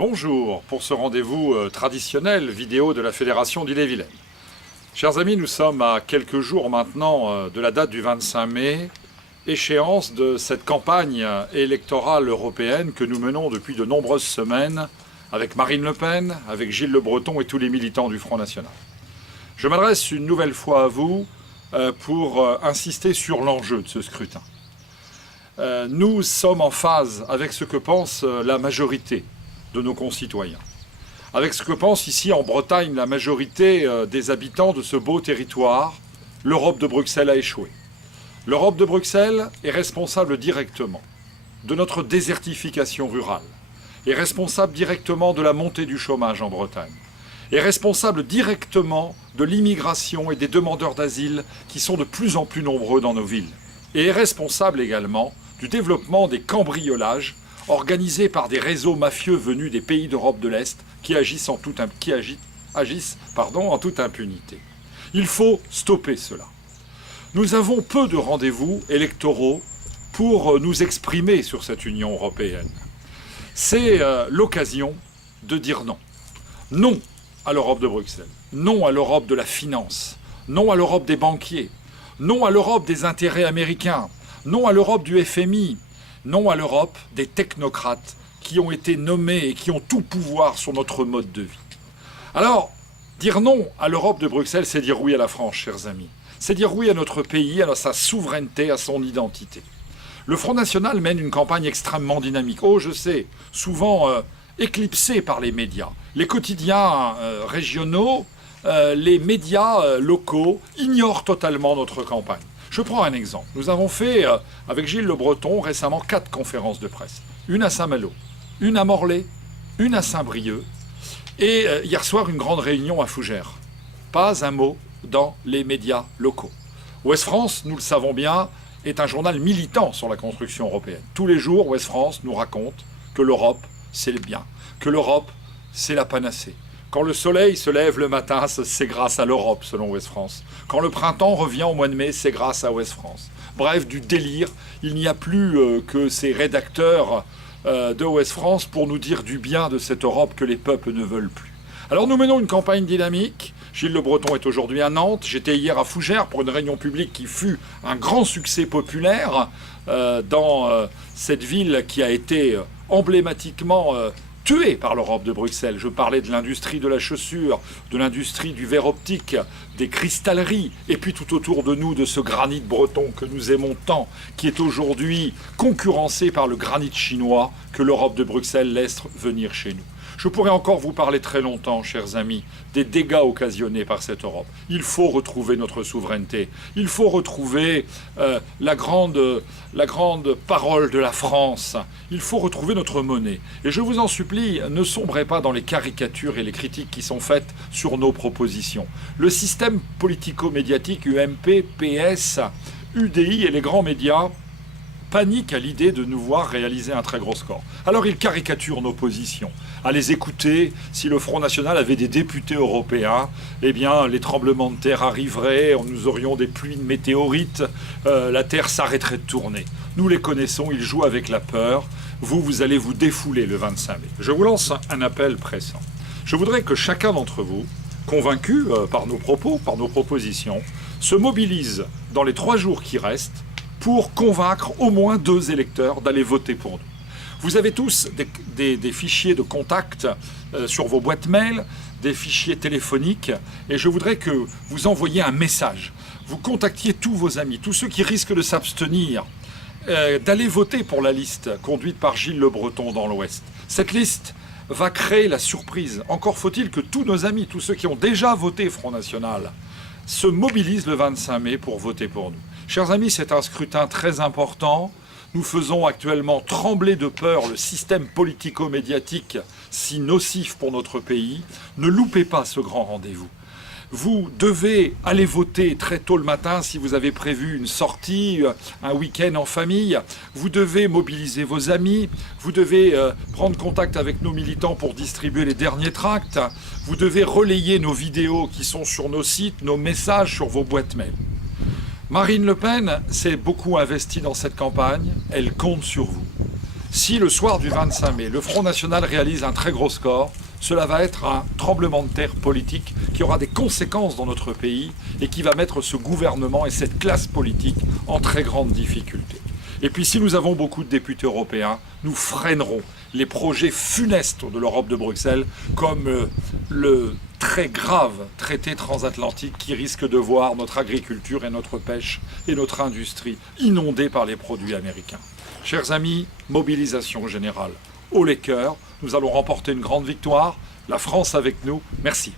Bonjour pour ce rendez-vous traditionnel vidéo de la Fédération d'Ille-et-Vilaine. Chers amis, nous sommes à quelques jours maintenant de la date du 25 mai, échéance de cette campagne électorale européenne que nous menons depuis de nombreuses semaines avec Marine Le Pen, avec Gilles Le Breton et tous les militants du Front National. Je m'adresse une nouvelle fois à vous pour insister sur l'enjeu de ce scrutin. Nous sommes en phase avec ce que pense la majorité de nos concitoyens, avec ce que pense ici en Bretagne la majorité des habitants de ce beau territoire. L'Europe de Bruxelles a échoué. L'Europe de Bruxelles est responsable directement de notre désertification rurale, est responsable directement de la montée du chômage en Bretagne, est responsable directement de l'immigration et des demandeurs d'asile qui sont de plus en plus nombreux dans nos villes, et est responsable également du développement des cambriolages organisés par des réseaux mafieux venus des pays d'Europe de l'Est qui agissent en toute impunité. Il faut stopper cela. Nous avons peu de rendez-vous électoraux pour nous exprimer sur cette Union européenne. C'est l'occasion de dire non. Non à l'Europe de Bruxelles. Non à l'Europe de la finance. Non à l'Europe des banquiers. Non à l'Europe des intérêts américains. Non à l'Europe du FMI. Non à l'Europe des technocrates qui ont été nommés et qui ont tout pouvoir sur notre mode de vie. Alors, dire non à l'Europe de Bruxelles, c'est dire oui à la France, chers amis. C'est dire oui à notre pays, à sa souveraineté, à son identité. Le Front National mène une campagne extrêmement dynamique. Oh, je sais, souvent éclipsée par les médias. Les quotidiens régionaux, les médias locaux ignorent totalement notre campagne. Je prends un exemple. Nous avons fait, avec Gilles Le Breton, récemment 4 conférences de presse. Une à Saint-Malo, une à Morlaix, une à Saint-Brieuc, et hier soir, une grande réunion à Fougères. Pas un mot dans les médias locaux. Ouest France, nous le savons bien, est un journal militant sur la construction européenne. Tous les jours, Ouest France nous raconte que l'Europe, c'est le bien, que l'Europe, c'est la panacée. Quand le soleil se lève le matin, c'est grâce à l'Europe, selon Ouest France. Quand le printemps revient au mois de mai, c'est grâce à Ouest France. Bref, du délire. Il n'y a plus que ces rédacteurs de Ouest France pour nous dire du bien de cette Europe que les peuples ne veulent plus. Alors nous menons une campagne dynamique. Gilles Le Breton est aujourd'hui à Nantes. J'étais hier à Fougères pour une réunion publique qui fut un grand succès populaire dans cette ville qui a été emblématiquement tué par l'Europe de Bruxelles. Je parlais de l'industrie de la chaussure, de l'industrie du verre optique, des cristalleries, et puis tout autour de nous, de ce granit breton que nous aimons tant, qui est aujourd'hui concurrencé par le granit chinois que l'Europe de Bruxelles laisse venir chez nous. Je pourrais encore vous parler très longtemps, chers amis, des dégâts occasionnés par cette Europe. Il faut retrouver notre souveraineté. Il faut retrouver la grande parole de la France. Il faut retrouver notre monnaie. Et je vous en supplie, ne sombrez pas dans les caricatures et les critiques qui sont faites sur nos propositions. Le système politico-médiatique UMP, PS, UDI et les grands médias paniquent à l'idée de nous voir réaliser un très gros score. Alors ils caricaturent nos positions. À les écouter, si le Front National avait des députés européens, eh bien les tremblements de terre arriveraient, nous aurions des pluies de météorites, la Terre s'arrêterait de tourner. Nous les connaissons, ils jouent avec la peur. Vous allez vous défouler le 25 mai. Je vous lance un appel pressant. Je voudrais que chacun d'entre vous, convaincu par nos propos, par nos propositions, se mobilise dans les 3 jours qui restent pour convaincre au moins 2 électeurs d'aller voter pour nous. Vous avez tous des fichiers de contact sur vos boîtes mail, des fichiers téléphoniques, et je voudrais que vous envoyiez un message. Vous contactiez tous vos amis, tous ceux qui risquent de s'abstenir, d'aller voter pour la liste conduite par Gilles Le Breton dans l'Ouest. Cette liste va créer la surprise. Encore faut-il que tous nos amis, tous ceux qui ont déjà voté Front National, se mobilisent le 25 mai pour voter pour nous. Chers amis, c'est un scrutin très important. Nous faisons actuellement trembler de peur le système politico-médiatique si nocif pour notre pays. Ne loupez pas ce grand rendez-vous. Vous devez aller voter très tôt le matin si vous avez prévu une sortie, un week-end en famille. Vous devez mobiliser vos amis. Vous devez prendre contact avec nos militants pour distribuer les derniers tracts. Vous devez relayer nos vidéos qui sont sur nos sites, nos messages sur vos boîtes mail. Marine Le Pen s'est beaucoup investie dans cette campagne. Elle compte sur vous. Si le soir du 25 mai, le Front National réalise un très gros score, cela va être un tremblement de terre politique qui aura des conséquences dans notre pays et qui va mettre ce gouvernement et cette classe politique en très grande difficulté. Et puis si nous avons beaucoup de députés européens, nous freinerons les projets funestes de l'Europe de Bruxelles, comme le très grave traité transatlantique qui risque de voir notre agriculture et notre pêche et notre industrie inondées par les produits américains. Chers amis, mobilisation générale. Haut les cœurs, nous allons remporter une grande victoire. La France avec nous. Merci.